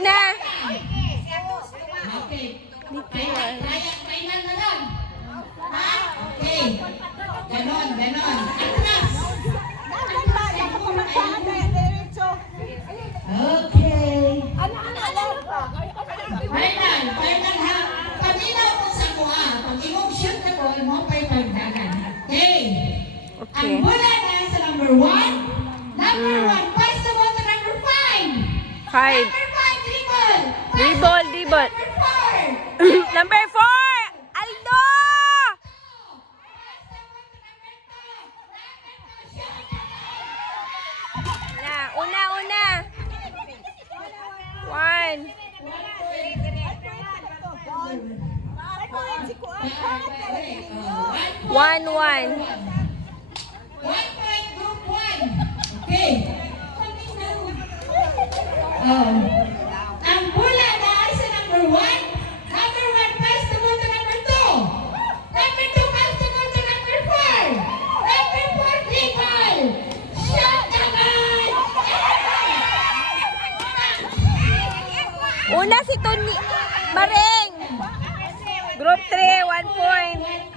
Una. Okay. Kailan na lang? Ha? Okay. Ganon. Atras. Okay. Final ha. Paminaw ko sa kuha. Pag imong shoot na ball mo, pa'y pagdagan. Okay. Ang bola na sa number 1. Number 1, pass the ball to number 5. 5. Number 5, dribble. Dribble. Number 4. Aldo! Una. 1. 1-1. 1 point, group 1. Okay. Ang bola na sa number 1. Number 1, pass the ball to number 2. Number 2, pass the ball to number 4. Number 4, dribble. Shot naman! Una si Tony Mareng. Group 3, 1 point.